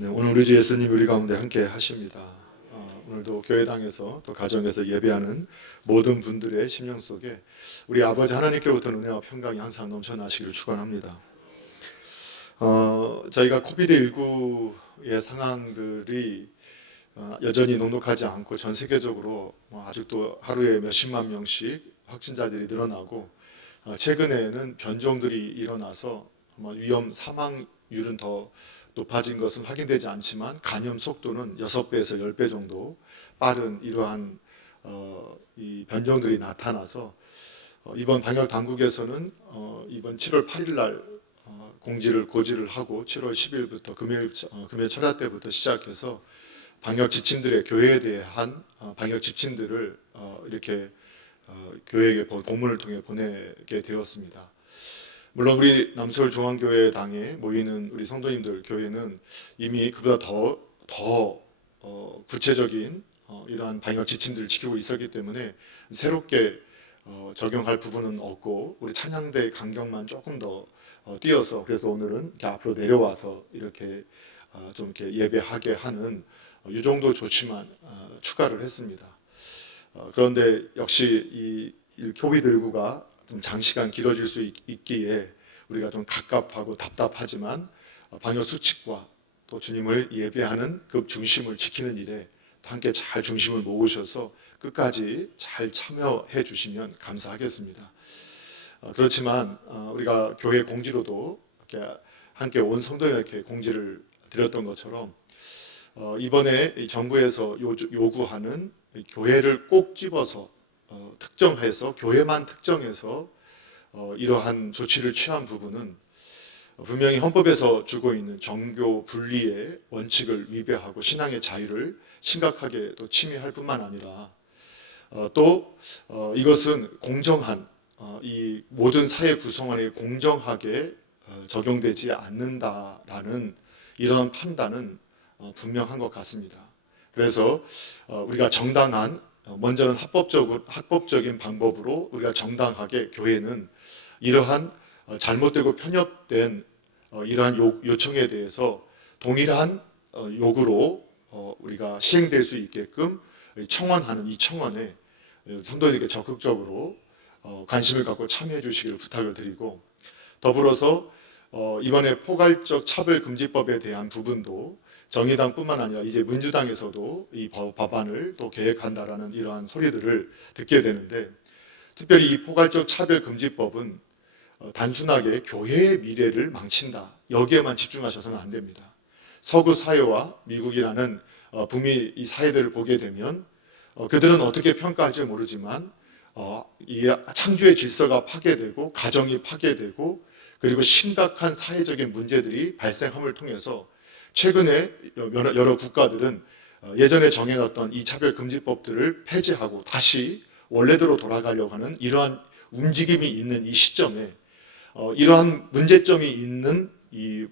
네, 오늘 우리 주 예수님 우리 가운데 함께 하십니다. 오늘도 교회당에서 또 가정에서 예배하는 모든 분들의 심령 속에 우리 아버지 하나님께로부터 은혜와 평강이 항상 넘쳐나시기를 축원합니다. 저희가 코비드19의 상황들이 여전히 녹록하지 않고 전 세계적으로 아직도 하루에 몇십만 명씩 확진자들이 늘어나고 최근에는 변종들이 일어나서 위험 사망률은 더 높아진 것은 확인되지 않지만 감염 속도는 6배에서 10배 정도 빠른 이러한 이 변종들이 나타나서 이번 방역 당국에서는 이번 7월 8일 날 고지를 하고 7월 10일부터 금요일 철야 때부터 시작해서 방역 지침들의 교회에 대한 방역 지침들을 이렇게 교회에게 공문을 통해 보내게 되었습니다. 물론 우리 남서울 중앙교회 당에 모이는 우리 성도님들 교회는 이미 그보다 더 구체적인 이러한 방역 지침들을 지키고 있었기 때문에 새롭게 적용할 부분은 없고 우리 찬양대 간격만 조금 더 띄어서 그래서 오늘은 이렇게 앞으로 내려와서 이렇게 좀 이렇게 예배하게 하는 이 정도 조치만 추가를 했습니다. 그런데 역시 이 코비드19가 좀 장시간 길어질 수 있기에 우리가 좀 갑갑하고 답답하지만 방역 수칙과 또 주님을 예배하는 그 중심을 지키는 일에 함께 잘 중심을 모으셔서 끝까지 잘 참여해 주시면 감사하겠습니다. 그렇지만 우리가 교회 공지로도 이렇게 함께 온 성도에게 공지를 드렸던 것처럼 이번에 정부에서 요구하는 교회를 꼭 집어서 특정해서 교회만 특정해서 이러한 조치를 취한 부분은 분명히 헌법에서 주고 있는 정교 분리의 원칙을 위배하고 신앙의 자유를 심각하게 또 침해할 뿐만 아니라 또 이것은 공정한 이 모든 사회 구성원에게 공정하게 적용되지 않는다라는 이러한 판단은 분명한 것 같습니다. 그래서 우리가 정당한 먼저는 합법적인 방법으로 우리가 정당하게 교회는 이러한 잘못되고 편협된 이러한 요청에 대해서 동일한 요구로 우리가 시행될 수 있게끔 청원하는 이 청원에 성도들에게 적극적으로 관심을 갖고 참여해 주시기를 부탁을 드리고 더불어서 이번에 포괄적 차별금지법에 대한 부분도 정의당뿐만 아니라 이제 민주당에서도 이 법안을 또 계획한다라는 이러한 소리들을 듣게 되는데 특별히 이 포괄적 차별금지법은 단순하게 교회의 미래를 망친다 여기에만 집중하셔서는 안 됩니다. 서구 사회와 미국이라는 북미 이 사회들을 보게 되면 그들은 어떻게 평가할지 모르지만 이 창조의 질서가 파괴되고 가정이 파괴되고 그리고 심각한 사회적인 문제들이 발생함을 통해서 최근에 여러 국가들은 예전에 정해놨던 이 차별금지법들을 폐지하고 다시 원래대로 돌아가려고 하는 이러한 움직임이 있는 이 시점에 이러한 문제점이 있는 이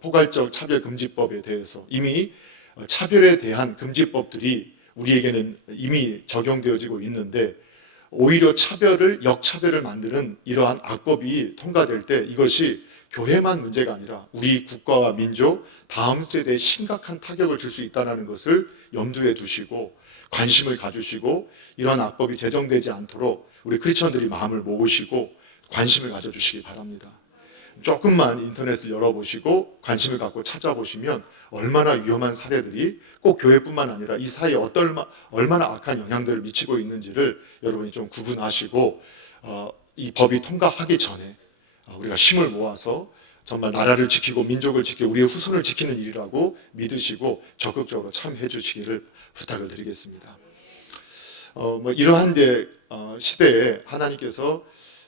포괄적 차별금지법에 대해서 이미 차별에 대한 금지법들이 우리에게는 이미 적용되어지고 있는데 오히려 역차별을 만드는 이러한 악법이 통과될 때 이것이 교회만 문제가 아니라 우리 국가와 민족, 다음 세대에 심각한 타격을 줄 수 있다는 것을 염두에 두시고 관심을 가주시고 이러한 악법이 제정되지 않도록 우리 크리스천들이 마음을 모으시고 관심을 가져주시기 바랍니다. 조금만 인터넷을 열어보시고 관심을 갖고 찾아보시면 얼마나 위험한 사례들이 꼭 교회뿐만 아니라 이 사회에 얼마나 악한 영향들을 미치고 있는지를 여러분이 좀 구분하시고 이 법이 통과하기 전에 우리가 힘을 모아서 정말 나라를 지키고 민족을 지키고 우리의 후손을 지키는 일이라고 믿으시고 적극적으로 참여해 주시기를 부탁을 드리겠습니다. 이러한 시대에 하나님께서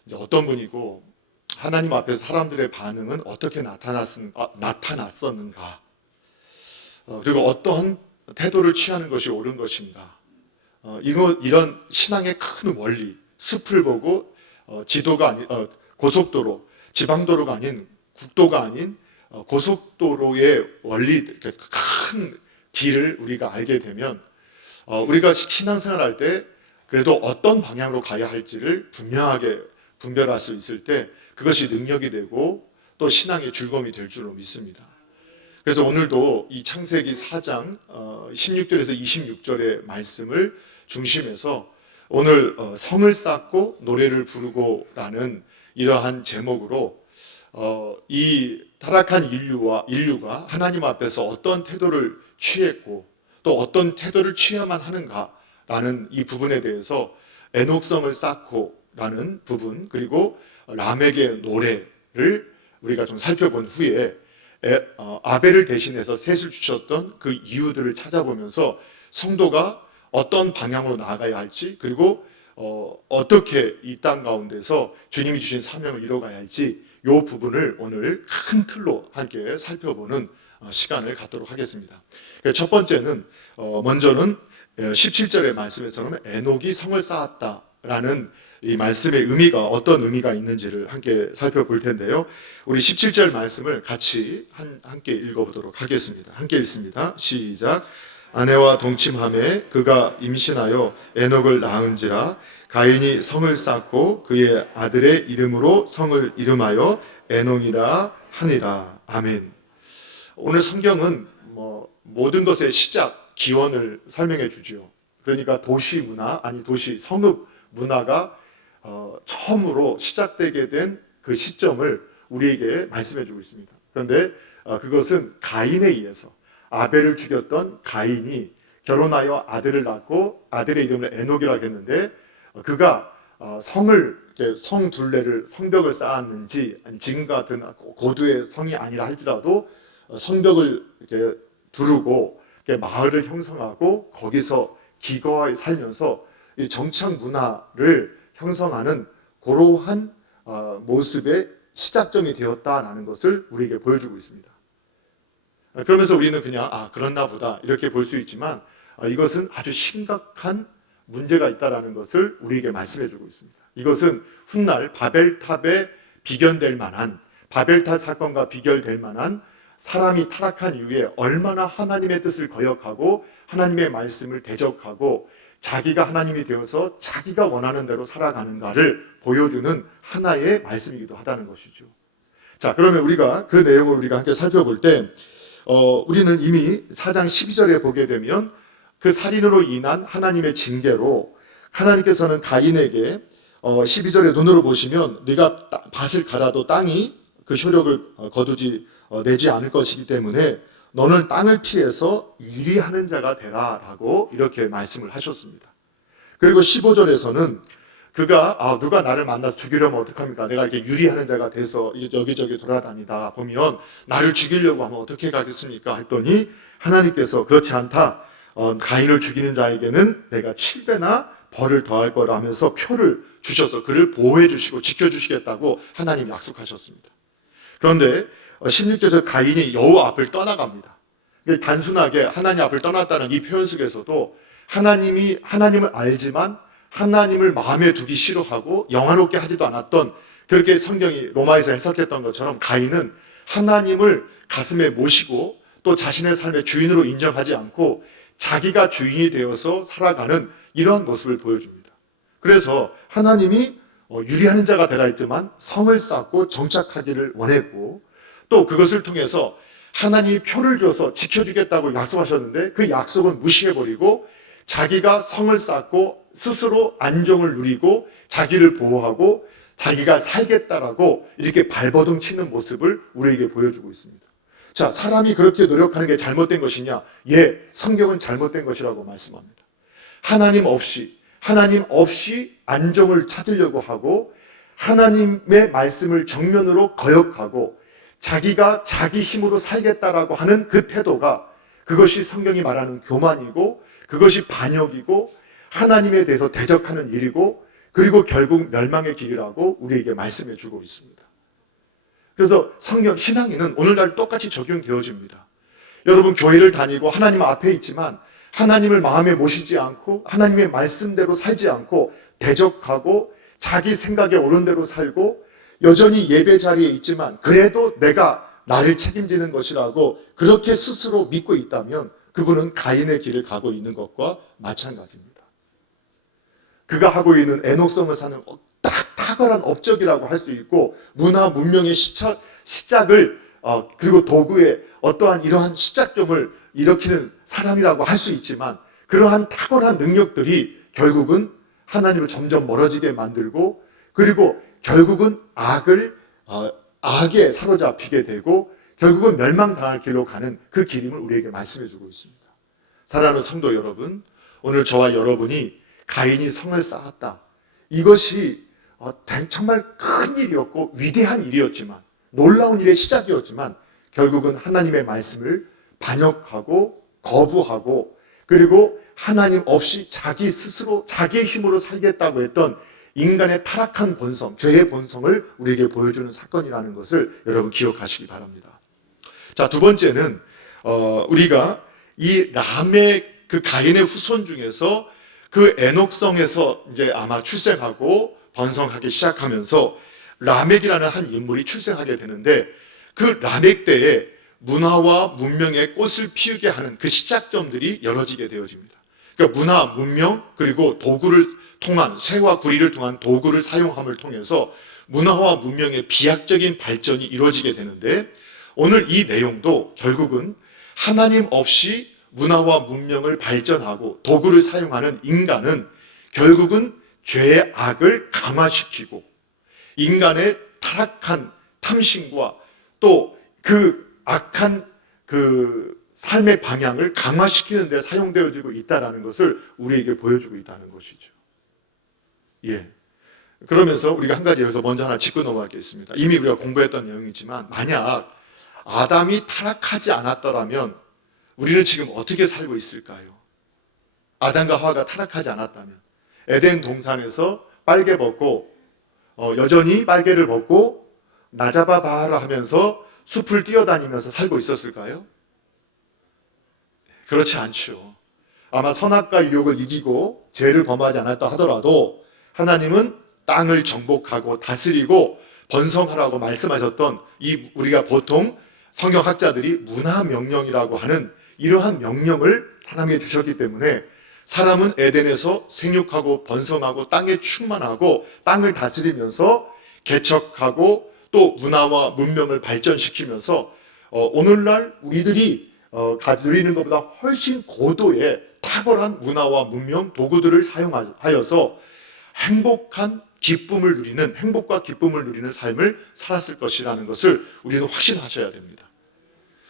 이제 어떤 분이고 하나님 앞에서 사람들의 반응은 어떻게 나타났었는가 그리고 어떠한 태도를 취하는 것이 옳은 것인가 이런 신앙의 큰 원리 숲을 보고 고속도로 지방도로가 아닌 국도가 아닌 고속도로의 원리 큰 길을 우리가 알게 되면 우리가 신앙생활할 때 그래도 어떤 방향으로 가야 할지를 분명하게 분별할 수 있을 때 그것이 능력이 되고 또 신앙의 즐거움이 될 줄로 믿습니다. 그래서 오늘도 이 창세기 4장 16절에서 26절의 말씀을 중심해서 오늘 성을 쌓고 노래를 부르고라는 이러한 제목으로 이 타락한 인류가 하나님 앞에서 어떤 태도를 취했고 또 어떤 태도를 취해야만 하는가라는 이 부분에 대해서 에녹성을 쌓고라는 부분, 그리고 라멕의 노래를 우리가 좀 살펴본 후에 아벨을 대신해서 셋을 주셨던 그 이유들을 찾아보면서 성도가 어떤 방향으로 나아가야 할지, 그리고 어떻게 이 땅 가운데서 주님이 주신 사명을 이뤄가야 할지 이 부분을 오늘 큰 틀로 함께 살펴보는 시간을 갖도록 하겠습니다. 첫 번째는 먼저는 17절의 말씀에서는 에녹이 성을 쌓았다라는 이 말씀의 의미가 어떤 의미가 있는지를 함께 살펴볼 텐데요. 우리 17절 말씀을 같이 함께 읽어보도록 하겠습니다. 함께 읽습니다. 시작. 아내와 동침함에 그가 임신하여 에녹을 낳은지라 가인이 성을 쌓고 그의 아들의 이름으로 성을 이름하여 에녹이라 하니라. 아멘. 오늘 성경은 모든 것의 시작, 기원을 설명해 주죠. 그러니까 도시 문화, 도시 성읍 문화가 처음으로 시작되게 된 그 시점을 우리에게 말씀해 주고 있습니다. 그런데 그것은 가인에 의해서 아벨을 죽였던 가인이 결혼하여 아들을 낳고 아들의 이름을 에녹이라고 했는데 그가 성 둘레를 성벽을 쌓았는지 지금 같은 고도의 성이 아니라 할지라도 성벽을 이렇게 두르고 이렇게 마을을 형성하고 거기서 기거하여 살면서 이 정착 문화를 형성하는 그러한 모습의 시작점이 되었다라는 것을 우리에게 보여주고 있습니다. 그러면서 우리는 그냥 그렇나 보다 이렇게 볼 수 있지만 이것은 아주 심각한 문제가 있다라는 것을 우리에게 말씀해 주고 있습니다. 이것은 훗날 바벨탑에 비견될 만한, 바벨탑 사건과 비교될 만한 사람이 타락한 이후에 얼마나 하나님의 뜻을 거역하고 하나님의 말씀을 대적하고 자기가 하나님이 되어서 자기가 원하는 대로 살아가는가를 보여주는 하나의 말씀이기도 하다는 것이죠. 자, 그러면 우리가 그 내용을 우리가 함께 살펴볼 때 우리는 이미 4장 12절에 보게 되면 그 살인으로 인한 하나님의 징계로 하나님께서는 가인에게 12절에 눈으로 보시면 네가 밭을 갈아도 땅이 그 효력을 내지 않을 것이기 때문에 너는 땅을 피해서 유리하는 자가 되라라고 이렇게 말씀을 하셨습니다. 그리고 15절에서는 그가 누가 나를 만나서 죽이려면 어떡합니까? 내가 이렇게 유리하는 자가 돼서 여기저기 돌아다니다 보면 나를 죽이려고 하면 어떻게 가겠습니까? 했더니 하나님께서 그렇지 않다. 가인을 죽이는 자에게는 내가 7배나 벌을 더할 거라 하면서 표를 주셔서 그를 보호해 주시고 지켜주시겠다고 하나님 약속하셨습니다. 그런데 16절에서 가인이 여호와 앞을 떠나갑니다. 단순하게 하나님 앞을 떠났다는 이 표현 속에서도 하나님을 알지만 하나님을 마음에 두기 싫어하고 영화롭게 하지도 않았던, 그렇게 성경이 로마에서 해석했던 것처럼 가인은 하나님을 가슴에 모시고 또 자신의 삶의 주인으로 인정하지 않고 자기가 주인이 되어서 살아가는 이러한 모습을 보여줍니다. 그래서 하나님이 유리하는 자가 되라 했지만 성을 쌓고 정착하기를 원했고 또 그것을 통해서 하나님이 표를 줘서 지켜주겠다고 약속하셨는데 그 약속은 무시해버리고 자기가 성을 쌓고 스스로 안정을 누리고 자기를 보호하고 자기가 살겠다라고 이렇게 발버둥 치는 모습을 우리에게 보여주고 있습니다. 자, 사람이 그렇게 노력하는 게 잘못된 것이냐? 성경은 잘못된 것이라고 말씀합니다. 하나님 없이 안정을 찾으려고 하고 하나님의 말씀을 정면으로 거역하고 자기가 자기 힘으로 살겠다라고 하는 그 태도가, 그것이 성경이 말하는 교만이고 그것이 반역이고 하나님에 대해서 대적하는 일이고 그리고 결국 멸망의 길이라고 우리에게 말씀해 주고 있습니다. 그래서 신앙인은 오늘날 똑같이 적용되어집니다. 여러분 교회를 다니고 하나님 앞에 있지만 하나님을 마음에 모시지 않고 하나님의 말씀대로 살지 않고 대적하고 자기 생각에 옳은 대로 살고 여전히 예배 자리에 있지만 그래도 내가 나를 책임지는 것이라고 그렇게 스스로 믿고 있다면 그분은 가인의 길을 가고 있는 것과 마찬가지입니다. 그가 하고 있는 에녹성을 사는 탁월한 업적이라고 할 수 있고 문화 문명의 시작을 그리고 도구의 어떠한 이러한 시작점을 일으키는 사람이라고 할 수 있지만 그러한 탁월한 능력들이 결국은 하나님을 점점 멀어지게 만들고 그리고 결국은 악에 사로잡히게 되고 결국은 멸망당할 길로 가는 그 길임을 우리에게 말씀해 주고 있습니다. 사랑하는 성도 여러분, 오늘 저와 여러분이 가인이 성을 쌓았다. 이것이 정말 큰 일이었고 위대한 일이었지만 놀라운 일의 시작이었지만 결국은 하나님의 말씀을 반역하고 거부하고 그리고 하나님 없이 자기 스스로 자기의 힘으로 살겠다고 했던 인간의 타락한 본성, 죄의 본성을 우리에게 보여주는 사건이라는 것을 여러분 기억하시기 바랍니다. 자, 두 번째는 우리가 이 람의 그 가인의 후손 중에서 그 에녹성에서 이제 아마 출생하고 번성하기 시작하면서 라멕이라는 한 인물이 출생하게 되는데 그 라멕 때에 문화와 문명의 꽃을 피우게 하는 그 시작점들이 열어지게 되어집니다. 그러니까 문화, 문명 그리고 도구를 통한 쇠와 구리를 통한 도구를 사용함을 통해서 문화와 문명의 비약적인 발전이 이루어지게 되는데 오늘 이 내용도 결국은 하나님 없이 문화와 문명을 발전하고 도구를 사용하는 인간은 결국은 죄의 악을 감화시키고 인간의 타락한 탐심과 또 그 악한 그 삶의 방향을 강화시키는 데 사용되어지고 있다는 것을 우리에게 보여주고 있다는 것이죠. 예. 그러면서 우리가 한 가지 여기서 먼저 하나 짚고 넘어가겠습니다. 이미 우리가 공부했던 내용이지만 만약 아담이 타락하지 않았더라면 우리는 지금 어떻게 살고 있을까요? 아담과 하와가 타락하지 않았다면 에덴 동산에서 빨개 벗고 여전히 빨개를 벗고 나잡아 봐라 하면서 숲을 뛰어다니면서 살고 있었을까요? 그렇지 않죠. 아마 선악과 유혹을 이기고 죄를 범하지 않았다 하더라도 하나님은 땅을 정복하고 다스리고 번성하라고 말씀하셨던 이 우리가 보통 성경학자들이 문화명령이라고 하는 이러한 명령을 사람에게 주셨기 때문에 사람은 에덴에서 생육하고 번성하고 땅에 충만하고 땅을 다스리면서 개척하고 또 문화와 문명을 발전시키면서 오늘날 우리들이 누리는 것보다 훨씬 고도의 탁월한 문화와 문명, 도구들을 사용하여서 행복과 기쁨을 누리는 삶을 살았을 것이라는 것을 우리는 확신하셔야 됩니다.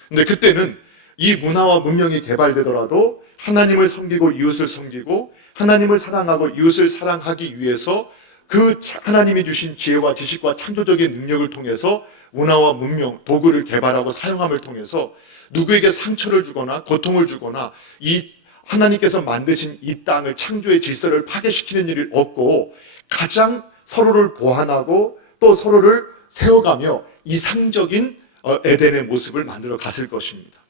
근데 그때는 이 문화와 문명이 개발되더라도 하나님을 섬기고 이웃을 섬기고 하나님을 사랑하고 이웃을 사랑하기 위해서 그 하나님이 주신 지혜와 지식과 창조적인 능력을 통해서 문화와 문명, 도구를 개발하고 사용함을 통해서 누구에게 상처를 주거나 고통을 주거나 이 하나님께서 만드신 이 땅을 창조의 질서를 파괴시키는 일이 없고 가장 서로를 보완하고 또 서로를 세워가며 이상적인 에덴의 모습을 만들어 갔을 것입니다.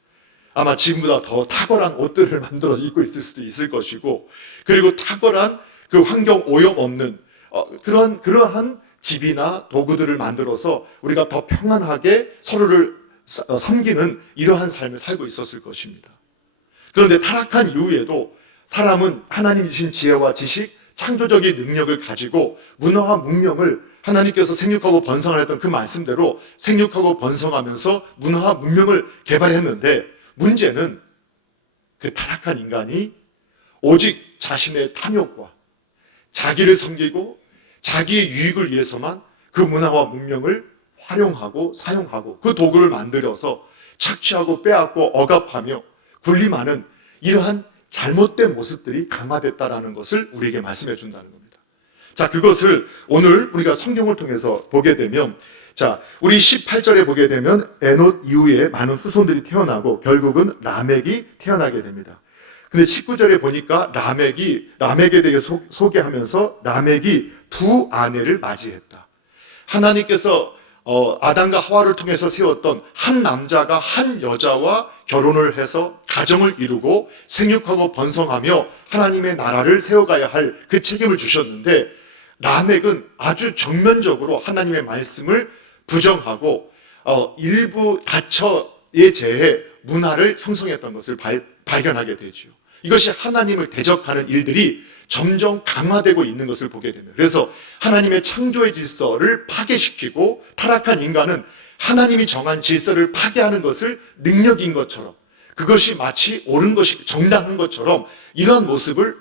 아마 지금보다 더 탁월한 옷들을 만들어 입고 있을 수도 있을 것이고 그리고 탁월한 그 환경 오염 없는 그러한 집이나 도구들을 만들어서 우리가 더 평안하게 서로를 섬기는 이러한 삶을 살고 있었을 것입니다. 그런데 타락한 이후에도 사람은 하나님이 주신 지혜와 지식, 창조적인 능력을 가지고 문화와 문명을 하나님께서 생육하고 번성하였던 그 말씀대로 생육하고 번성하면서 문화와 문명을 개발했는데 문제는 그 타락한 인간이 오직 자신의 탐욕과 자기를 섬기고 자기의 유익을 위해서만 그 문화와 문명을 활용하고 사용하고 그 도구를 만들어서 착취하고 빼앗고 억압하며 군림하는 이러한 잘못된 모습들이 강화됐다라는 것을 우리에게 말씀해 준다는 겁니다. 자, 그것을 오늘 우리가 성경을 통해서 보게 되면 자, 우리 18절에 보게 되면 에녹 이후에 많은 후손들이 태어나고 결국은 라멕이 태어나게 됩니다. 근데 19절에 보니까 라멕에 대해 소개하면서 라멕이 두 아내를 맞이했다. 하나님께서 아담과 하와를 통해서 세웠던 한 남자가 한 여자와 결혼을 해서 가정을 이루고 생육하고 번성하며 하나님의 나라를 세워가야 할 그 책임을 주셨는데 라멕은 아주 정면적으로 하나님의 말씀을 부정하고 일부 다처에 대해 문화를 형성했던 것을 발견하게 되죠. 이것이 하나님을 대적하는 일들이 점점 강화되고 있는 것을 보게 됩니다. 그래서 하나님의 창조의 질서를 파괴시키고 타락한 인간은 하나님이 정한 질서를 파괴하는 것을 능력인 것처럼, 그것이 마치 옳은 것이 정당한 것처럼 이러한 모습을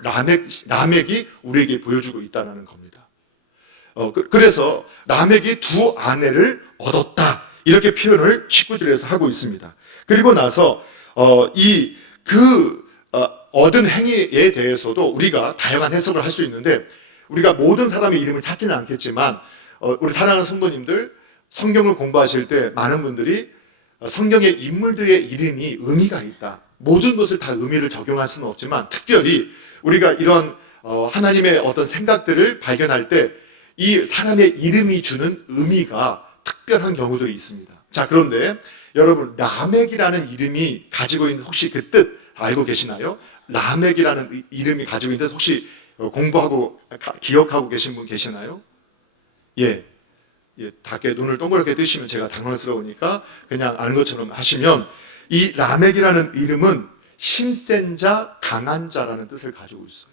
라멕이 우리에게 보여주고 있다는 겁니다. 그래서 라멕이 두 아내를 얻었다, 이렇게 표현을 19절에서 하고 있습니다. 그리고 나서 얻은 행위에 대해서도 우리가 다양한 해석을 할 수 있는데, 우리가 모든 사람의 이름을 찾지는 않겠지만 우리 사랑하는 성도님들, 성경을 공부하실 때 많은 분들이 성경의 인물들의 이름이 의미가 있다, 모든 것을 다 의미를 적용할 수는 없지만 특별히 우리가 이런 하나님의 어떤 생각들을 발견할 때 이 사람의 이름이 주는 의미가 특별한 경우들이 있습니다. 자, 그런데 여러분, 라멕이라는 이름이 가지고 있는 혹시 그 뜻 알고 계시나요? 라멕이라는 이름이 가지고 있는 뜻 혹시 공부하고 기억하고 계신 분 계시나요? 예, 밖에 눈을 동그랗게 뜨시면 제가 당황스러우니까 그냥 아는 것처럼 하시면, 이 라멕이라는 이름은 힘센 자, 강한 자라는 뜻을 가지고 있어요.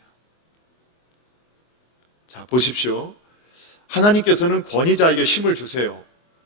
자, 보십시오. 하나님께서는 권위자에게 힘을 주세요.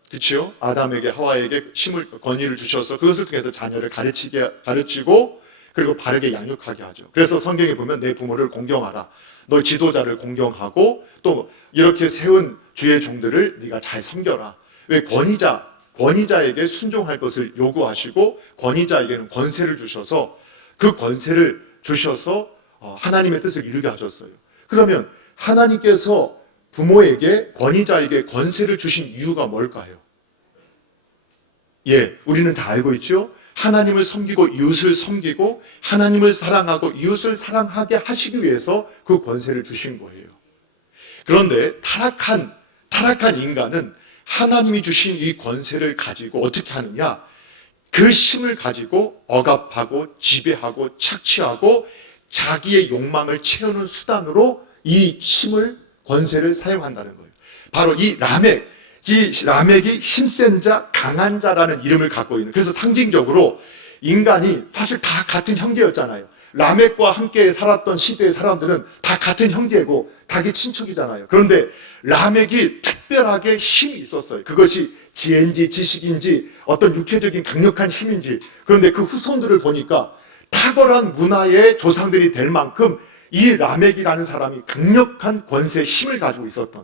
그렇죠? 아담에게, 하와에게 권위를 주셔서 그것을 통해서 자녀를 가르치고 그리고 바르게 양육하게 하죠. 그래서 성경에 보면 내 부모를 공경하라, 너 지도자를 공경하고 또 이렇게 세운 주의 종들을 네가 잘 섬겨라. 왜? 권위자에게 순종할 것을 요구하시고 권위자에게는 권세를 주셔서 그 권세를 주셔서 하나님의 뜻을 이루게 하셨어요. 그러면 하나님께서 부모에게, 권위자에게 권세를 주신 이유가 뭘까요? 예, 우리는 다 알고 있죠? 하나님을 섬기고 이웃을 섬기고 하나님을 사랑하고 이웃을 사랑하게 하시기 위해서 그 권세를 주신 거예요. 그런데 타락한 인간은 하나님이 주신 이 권세를 가지고 어떻게 하느냐? 그 힘을 가지고 억압하고 지배하고 착취하고 자기의 욕망을 채우는 수단으로 이 권세를 사용한다는 거예요. 바로 이 라멕이 힘센 자, 강한 자라는 이름을 갖고 있는, 그래서 상징적으로 인간이 사실 다 같은 형제였잖아요. 라멕과 함께 살았던 시대의 사람들은 다 같은 형제고 자기 친척이잖아요. 그런데 라멕이 특별하게 힘이 있었어요. 그것이 지혜인지 지식인지 어떤 육체적인 강력한 힘인지. 그런데 그 후손들을 보니까 탁월한 문화의 조상들이 될 만큼 이 라멕이라는 사람이 강력한 권세의 힘을 가지고 있었던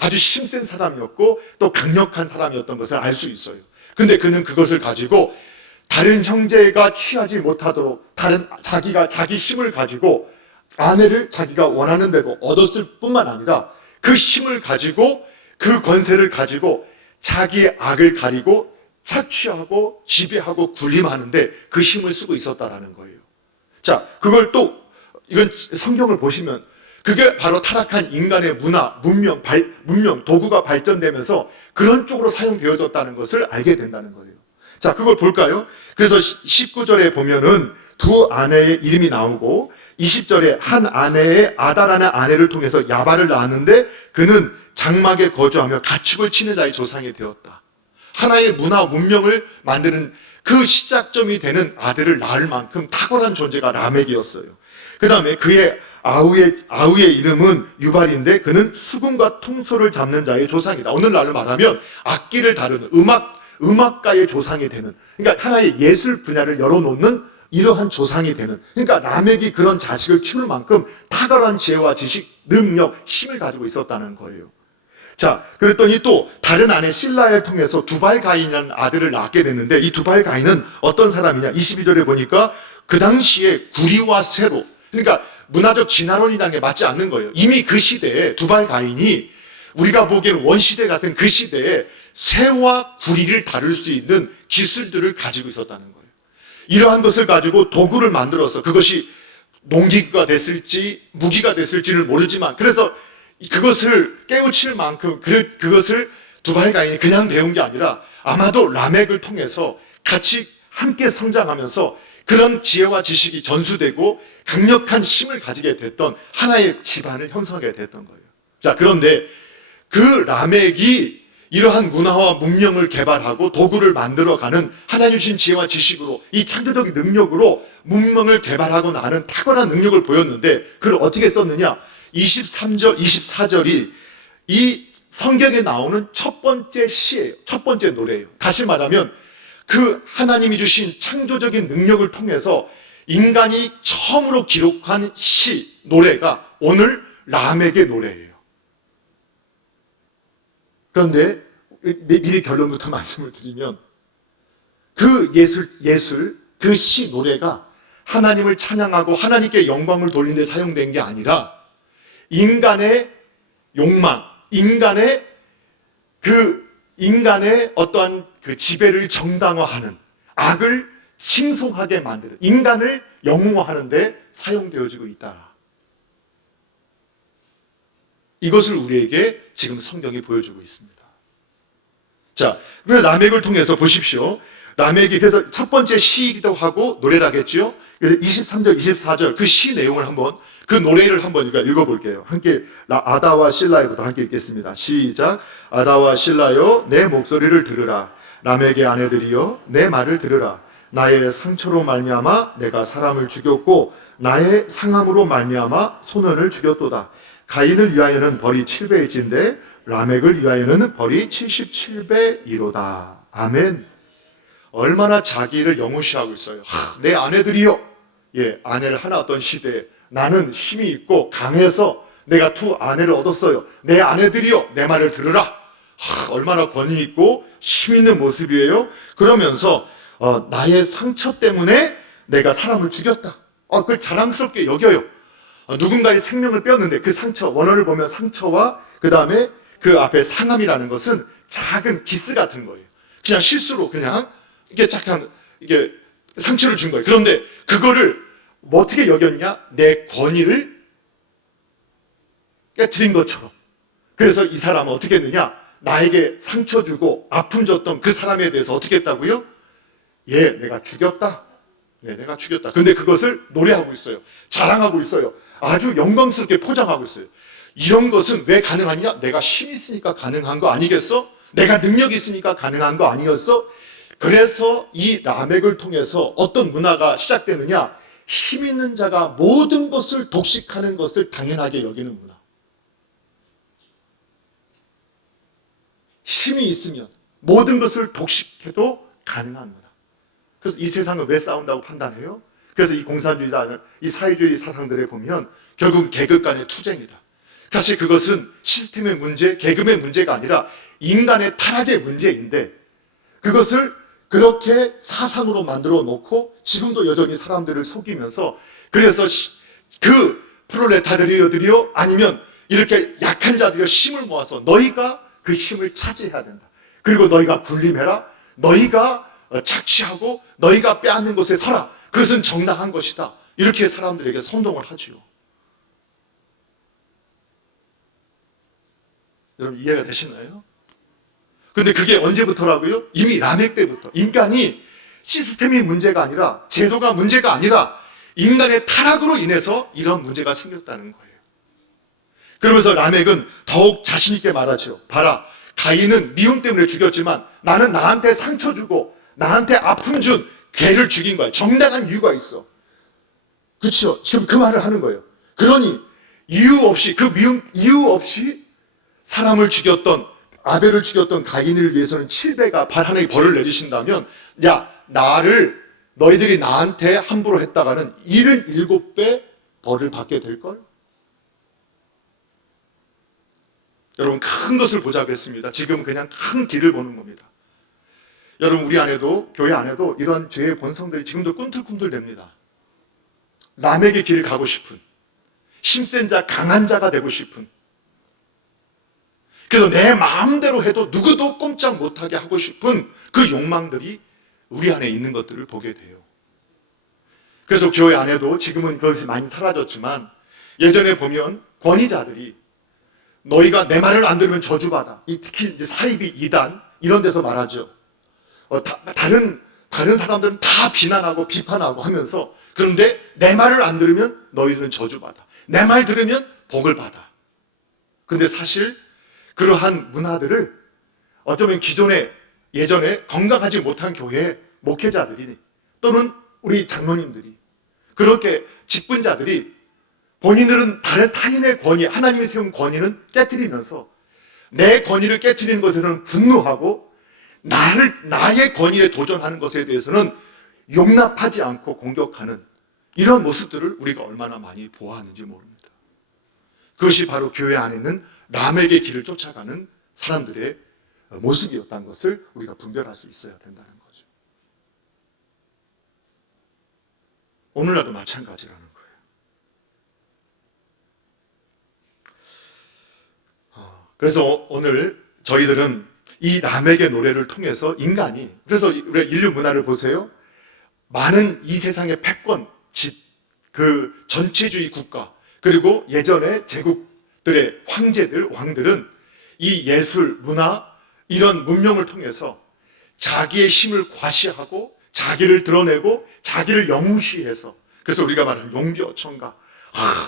아주 힘센 사람이었고 또 강력한 사람이었던 것을 알 수 있어요. 근데 그는 그것을 가지고 다른 형제가 취하지 못하도록 자기 힘을 가지고 아내를 자기가 원하는 대로 얻었을 뿐만 아니라 그 힘을 가지고 그 권세를 가지고 자기의 악을 가리고 착취하고 지배하고 군림하는데 그 힘을 쓰고 있었다라는 거예요. 자, 그걸 또 이건 성경을 보시면 그게 바로 타락한 인간의 문화, 문명, 도구가 발전되면서 그런 쪽으로 사용되어졌다는 것을 알게 된다는 거예요. 자, 그걸 볼까요? 그래서 19절에 보면은 두 아내의 이름이 나오고 20절에 한 아내의 아다라는 아내를 통해서 야발을 낳았는데 그는 장막에 거주하며 가축을 치는 자의 조상이 되었다. 하나의 문화, 문명을 만드는 그 시작점이 되는 아들을 낳을 만큼 탁월한 존재가 라멕이었어요. 그 다음에 그의 아우의 이름은 유발인데 그는 수금과 통소를 잡는 자의 조상이다. 오늘날로 말하면 악기를 다루는 음악가의 조상이 되는, 그러니까 하나의 예술 분야를 열어놓는 이러한 조상이 되는, 그러니까 라멕이 그런 자식을 키울 만큼 탁월한 지혜와 지식, 능력, 힘을 가지고 있었다는 거예요. 자, 그랬더니 또 다른 아내 실라를 통해서 두발가인이라는 아들을 낳게 됐는데 이 두발가인은 어떤 사람이냐? 22절에 보니까 그 당시에 구리와 세로, 그러니까 문화적 진화론이라는 게 맞지 않는 거예요. 이미 그 시대에 두발가인이 우리가 보기에는 원시대 같은 그 시대에 새와 구리를 다룰 수 있는 기술들을 가지고 있었다는 거예요. 이러한 것을 가지고 도구를 만들어서 그것이 농기구가 됐을지 무기가 됐을지를 모르지만 그래서 그것을 깨우칠 만큼 그것을 두발가인이 그냥 배운 게 아니라 아마도 라멕을 통해서 같이 함께 성장하면서 그런 지혜와 지식이 전수되고 강력한 힘을 가지게 됐던 하나의 집안을 형성하게 됐던 거예요. 자, 그런데 그 라멕이 이러한 문화와 문명을 개발하고 도구를 만들어가는 하나님 주신 지혜와 지식으로 이 창조적인 능력으로 문명을 개발하고 나는 탁월한 능력을 보였는데 그걸 어떻게 썼느냐? 23절, 24절이 이 성경에 나오는 첫 번째 시예요. 첫 번째 노래예요. 다시 말하면 그 하나님이 주신 창조적인 능력을 통해서 인간이 처음으로 기록한 시, 노래가 오늘 라멕의 노래예요. 그런데 미리 결론부터 말씀을 드리면 그 그 시 노래가 하나님을 찬양하고 하나님께 영광을 돌리는 데 사용된 게 아니라 인간의 욕망, 인간의 어떠한 그 지배를 정당화하는, 악을 싱송하게 만드는, 인간을 영웅화하는 데 사용되어지고 있다. 이것을 우리에게 지금 성경이 보여주고 있습니다. 자, 그래서 라멕을 통해서 보십시오. 라멕이 그래서 첫 번째 시이기도 하고 노래라겠죠. 그래서 23절, 24절 그 시 내용을 한번, 그 노래를 한번 읽어볼게요. 함께 아다와 실라요부터 함께 읽겠습니다. 시작. 아다와 실라요, 내 목소리를 들으라. 라멕의 아내들이여, 내 말을 들으라. 나의 상처로 말미암아 내가 사람을 죽였고 나의 상함으로 말미암아 소년을 죽였도다. 가인을 위하여는 벌이 7배일진데 라멕을 위하여는 벌이 77배이로다. 아멘. 얼마나 자기를 영우시하고 있어요. 내 아내들이요. 예, 아내를 하나 얻던 시대에 나는 힘이 있고 강해서 내가 두 아내를 얻었어요. 내 아내들이요, 내 말을 들으라. 얼마나 권위 있고 힘 있는 모습이에요. 그러면서 나의 상처 때문에 내가 사람을 죽였다. 그걸 자랑스럽게 여겨요. 누군가의 생명을 빼었는데 그 상처, 원어를 보면 상처와 그 다음에 그 앞에 상함이라는 것은 작은 기스 같은 거예요. 그냥 실수로 그냥 이게 잠깐 이게 상처를 준 거예요. 그런데 그거를 뭐 어떻게 여겼냐? 내 권위를 깨트린 것처럼. 그래서 이 사람은 어떻게 했느냐? 나에게 상처 주고 아픔 줬던 그 사람에 대해서 어떻게 했다고요? 예, 내가 죽였다. 네, 내가 죽였다. 근데 그것을 노래하고 있어요. 자랑하고 있어요. 아주 영광스럽게 포장하고 있어요. 이런 것은 왜 가능하냐? 내가 힘 있으니까 가능한 거 아니겠어? 내가 능력이 있으니까 가능한 거 아니겠어? 그래서 이 라멕을 통해서 어떤 문화가 시작되느냐? 힘 있는 자가 모든 것을 독식하는 것을 당연하게 여기는 문화. 힘이 있으면 모든 것을 독식해도 가능한 문화. 그래서 이 세상은 왜 싸운다고 판단해요? 그래서 이 공산주의자, 이 사회주의 사상들에 보면 결국 계급 간의 투쟁이다. 사실 그것은 시스템의 문제, 계급의 문제가 아니라 인간의 타락의 문제인데 그것을 그렇게 사상으로 만들어 놓고 지금도 여전히 사람들을 속이면서 그래서 그 프롤레타리아들이요 아니면 이렇게 약한 자들이 힘을 모아서 너희가 그 힘을 차지해야 된다. 그리고 너희가 군림해라. 너희가 착취하고 너희가 빼앗는 곳에 서라. 그것은 정당한 것이다. 이렇게 사람들에게 선동을 하지요. 여러분 이해가 되시나요? 근데 그게 언제부터라고요? 이미 라멕 때부터. 인간이 시스템이 문제가 아니라 제도가 문제가 아니라 인간의 타락으로 인해서 이런 문제가 생겼다는 거예요. 그러면서 라멕은 더욱 자신 있게 말하죠. 봐라, 가인은 미움 때문에 죽였지만 나는 나한테 상처 주고 나한테 아픔 준 걔를 죽인 거야. 정당한 이유가 있어. 그렇죠? 지금 그 말을 하는 거예요. 그러니 이유 없이 그 미움 이유 없이 사람을 죽였던 아벨을 죽였던 가인을 위해서는 7배가 하나님이 벌을 내리신다면 야 너희들이 나한테 함부로 했다가는 77배 벌을 받게 될걸? 여러분 큰 것을 보자고 했습니다. 지금 그냥 큰 길을 보는 겁니다. 여러분 우리 안에도 교회 안에도 이런 죄의 본성들이 지금도 꿈틀꿈틀 됩니다. 남에게 길을 가고 싶은 힘센 자 강한 자가 되고 싶은 그래서 내 마음대로 해도 누구도 꼼짝 못하게 하고 싶은 그 욕망들이 우리 안에 있는 것들을 보게 돼요. 그래서 교회 안에도 지금은 그것이 많이 사라졌지만 예전에 보면 권위자들이 너희가 내 말을 안 들으면 저주받아. 특히 이제 사이비 이단 이런 데서 말하죠. 다른 사람들은 다 비난하고 비판하고 하면서 그런데 내 말을 안 들으면 너희들은 저주받아. 내 말 들으면 복을 받아. 근데 사실 그러한 문화들을 어쩌면 예전에 건강하지 못한 교회의 목회자들이 또는 우리 장로님들이 그렇게 직분자들이 본인들은 다른 타인의 권위, 하나님이 세운 권위는 깨트리면서 내 권위를 깨트리는 것에는 분노하고 나의 권위에 도전하는 것에 대해서는 용납하지 않고 공격하는 이런 모습들을 우리가 얼마나 많이 보아하는지 모릅니다. 그것이 바로 교회 안에 있는 람에게 길을 쫓아가는 사람들의 모습이었다는 것을 우리가 분별할 수 있어야 된다는 거죠. 오늘날도 마찬가지라는 거예요. 그래서 오늘 저희들은 이 람에게 노래를 통해서 인간이, 그래서 우리가 인류 문화를 보세요. 많은 이 세상의 패권, 그 전체주의 국가, 그리고 예전의 제국들의 황제들, 왕들은 이 예술, 문화, 이런 문명을 통해서 자기의 힘을 과시하고 자기를 드러내고 자기를 영웅시해서, 그래서 우리가 말하는 용비어천가,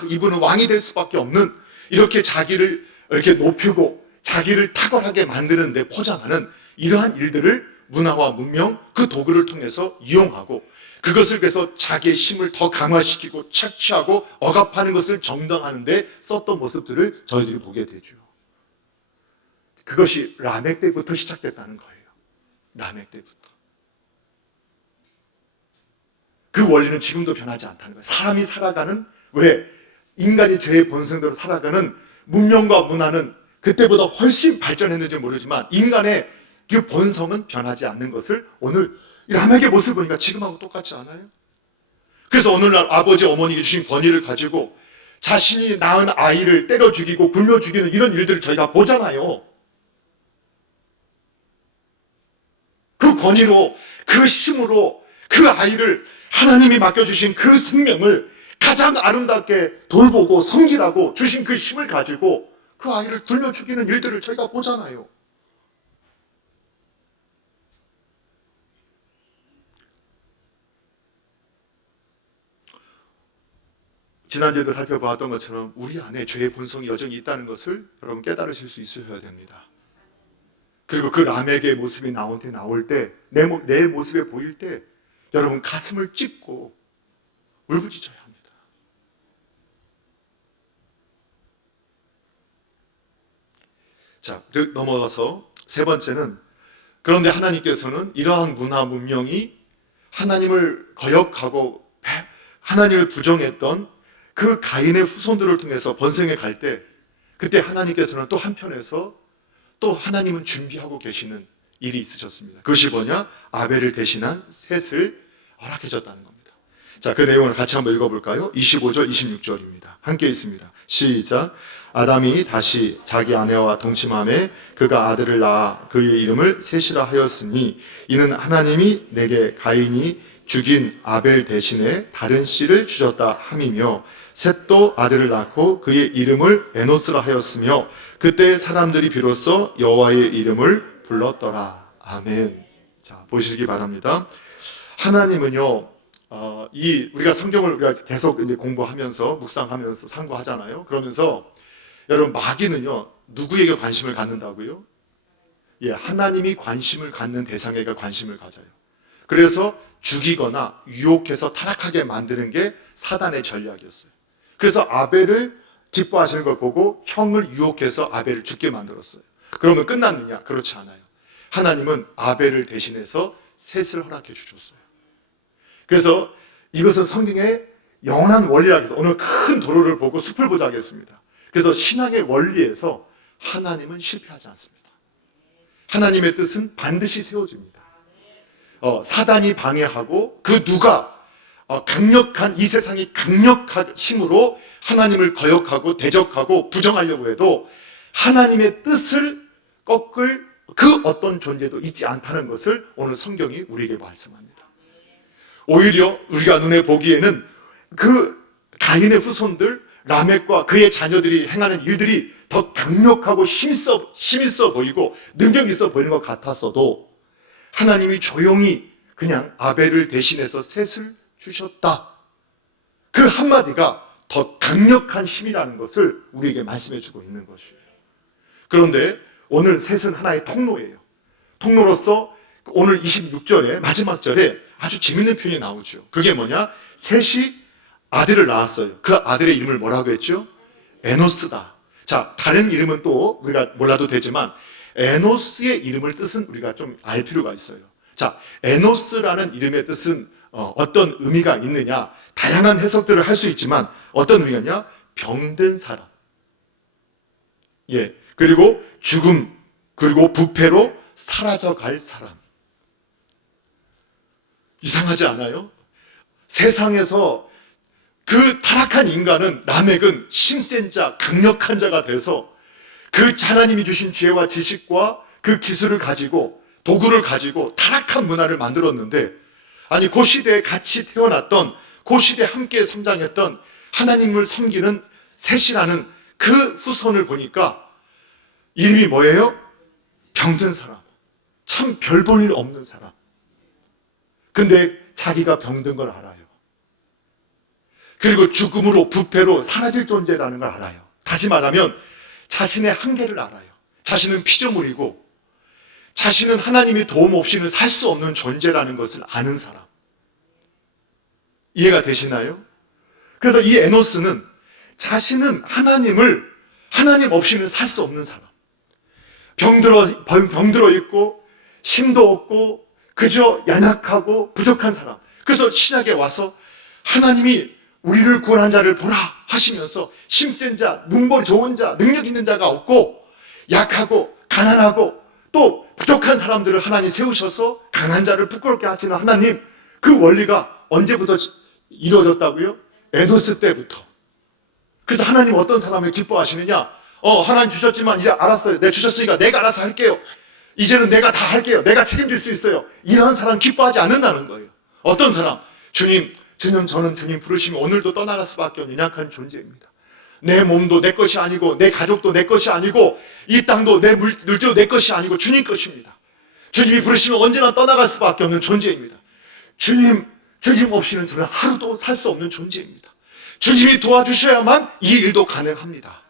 이분은 왕이 될 수밖에 없는, 이렇게 자기를 이렇게 높이고 자기를 탁월하게 만드는 데 포장하는 이러한 일들을 문화와 문명, 그 도구를 통해서 이용하고, 그것을 그래서 자기의 힘을 더 강화시키고 착취하고 억압하는 것을 정당하는 데 썼던 모습들을 저희들이 보게 되죠. 그것이 라멕 때부터 시작됐다는 거예요. 라멕 때부터. 그 원리는 지금도 변하지 않다는 거예요. 사람이 살아가는, 왜? 인간이 죄의 본성대로 살아가는 문명과 문화는 그때보다 훨씬 발전했는지 모르지만 인간의 그 본성은 변하지 않는 것을 오늘 라멕의 모습을 보니까 지금하고 똑같지 않아요? 그래서 오늘날 아버지, 어머니가 주신 권위를 가지고 자신이 낳은 아이를 때려 죽이고 굶겨 죽이는 이런 일들을 저희가 보잖아요. 그 권위로, 그 힘으로 그 아이를, 하나님이 맡겨주신 그 생명을 가장 아름답게 돌보고 섬기라고 주신 그 힘을 가지고 그 아이를 굶겨 죽이는 일들을 저희가 보잖아요. 지난주에도 살펴보았던 것처럼 우리 안에 죄의 본성이 여전히 있다는 것을 여러분 깨달으실 수 있으셔야 됩니다. 그리고 그 라멕의 모습이 나올 때, 내 모습에 보일 때 여러분 가슴을 찢고 울부짖어야 합니다. 자, 넘어가서 세 번째는, 그런데 하나님께서는 이러한 문화 문명이 하나님을 거역하고 하나님을 부정했던 그 가인의 후손들을 통해서 번성해 갈 때, 그때 하나님께서는 또 한편에서 또 하나님은 준비하고 계시는 일이 있으셨습니다. 그것이 뭐냐? 아벨을 대신한 셋을 허락해 줬다는 겁니다. 자, 그 내용을 같이 한번 읽어볼까요? 25절, 26절입니다. 함께 있습니다. 시작. 아담이 다시 자기 아내와 동침함에 그가 아들을 낳아 그의 이름을 셋이라 하였으니 이는 하나님이 내게 가인이 죽인 아벨 대신에 다른 씨를 주셨다 함이며, 셋도 아들을 낳고 그의 이름을 에노스라 하였으며 그때 사람들이 비로소 여호와의 이름을 불렀더라. 아멘. 자, 보시기 바랍니다. 하나님은요, 우리가 성경을 우리가 계속 이제 공부하면서 묵상하면서 상고하잖아요. 그러면서 여러분, 마귀는요 누구에게 관심을 갖는다고요? 예, 하나님이 관심을 갖는 대상에게 관심을 가져요. 그래서 죽이거나 유혹해서 타락하게 만드는 게 사단의 전략이었어요. 그래서 아벨을 기뻐하시는 걸 보고 형을 유혹해서 아벨을 죽게 만들었어요. 그러면 끝났느냐? 그렇지 않아요. 하나님은 아벨을 대신해서 셋을 허락해 주셨어요. 그래서 이것은 성경의 영원한 원리라고 해서 오늘 큰 도로를 보고 숲을 보자 하겠습니다. 그래서 신앙의 원리에서 하나님은 실패하지 않습니다. 하나님의 뜻은 반드시 세워집니다. 사단이 방해하고 그 누가 강력한, 이 세상이 강력한 힘으로 하나님을 거역하고 대적하고 부정하려고 해도 하나님의 뜻을 꺾을 그 어떤 존재도 있지 않다는 것을 오늘 성경이 우리에게 말씀합니다. 오히려 우리가 눈에 보기에는 그 가인의 후손들 라멕과 그의 자녀들이 행하는 일들이 더 강력하고 힘있어 보이고 능력 있어 보이는 것 같았어도 하나님이 조용히 그냥 아벨을 대신해서 셋을 주셨다. 그 한마디가 더 강력한 힘이라는 것을 우리에게 말씀해 주고 있는 것이에요. 그런데 오늘 셋은 하나의 통로예요. 통로로서 오늘 26절에 마지막 절에 아주 재밌는 표현이 나오죠. 그게 뭐냐? 셋이 아들을 낳았어요. 그 아들의 이름을 뭐라고 했죠? 에노스다. 자, 다른 이름은 또 우리가 몰라도 되지만 에노스의 이름을 뜻은 우리가 좀 알 필요가 있어요. 자, 에노스라는 이름의 뜻은 어떤 의미가 있느냐? 다양한 해석들을 할 수 있지만 어떤 의미가 있냐? 병든 사람. 예. 그리고 죽음, 그리고 부패로 사라져갈 사람. 이상하지 않아요? 세상에서 그 타락한 인간은, 라멕은 힘센 자, 강력한 자가 돼서 그 하나님이 주신 지혜와 지식과 그 기술을 가지고, 도구를 가지고 타락한 문화를 만들었는데, 아니 그 시대에 같이 태어났던, 그 시대에 함께 성장했던 하나님을 섬기는 셋이라는 그 후손을 보니까 이름이 뭐예요? 병든 사람. 참 별 볼 일 없는 사람. 근데 자기가 병든 걸 알아요. 그리고 죽음으로, 부패로 사라질 존재라는 걸 알아요. 다시 말하면 자신의 한계를 알아요. 자신은 피조물이고 자신은 하나님의 도움 없이는 살 수 없는 존재라는 것을 아는 사람. 이해가 되시나요? 그래서 이 에노스는 자신은 하나님 없이는 살 수 없는 사람. 병들어 있고 힘도 없고 그저 연약하고 부족한 사람. 그래서 신약에 와서 하나님이 우리를 구원한 자를 보라 하시면서 힘센 자, 눈벌이 좋은 자, 능력 있는 자가 없고 약하고 가난하고 또 부족한 사람들을 하나님 세우셔서 강한 자를 부끄럽게 하시는 하나님, 그 원리가 언제부터 이루어졌다고요? 에노스 때부터. 그래서 하나님 어떤 사람을 기뻐하시느냐? 하나님 주셨지만 이제 알았어요. 내가 주셨으니까 내가 알아서 할게요. 이제는 내가 다 할게요. 내가 책임질 수 있어요. 이런 사람 기뻐하지 않는다는 거예요. 어떤 사람? 저는 주님 부르시면 오늘도 떠나갈 수밖에 없는 연약한 존재입니다. 내 몸도 내 것이 아니고 내 가족도 내 것이 아니고 이 땅도 내 물질도 내 것이 아니고 주님 것입니다. 주님이 부르시면 언제나 떠나갈 수밖에 없는 존재입니다. 주님 없이는 저는 하루도 살 수 없는 존재입니다. 주님이 도와주셔야만 이 일도 가능합니다.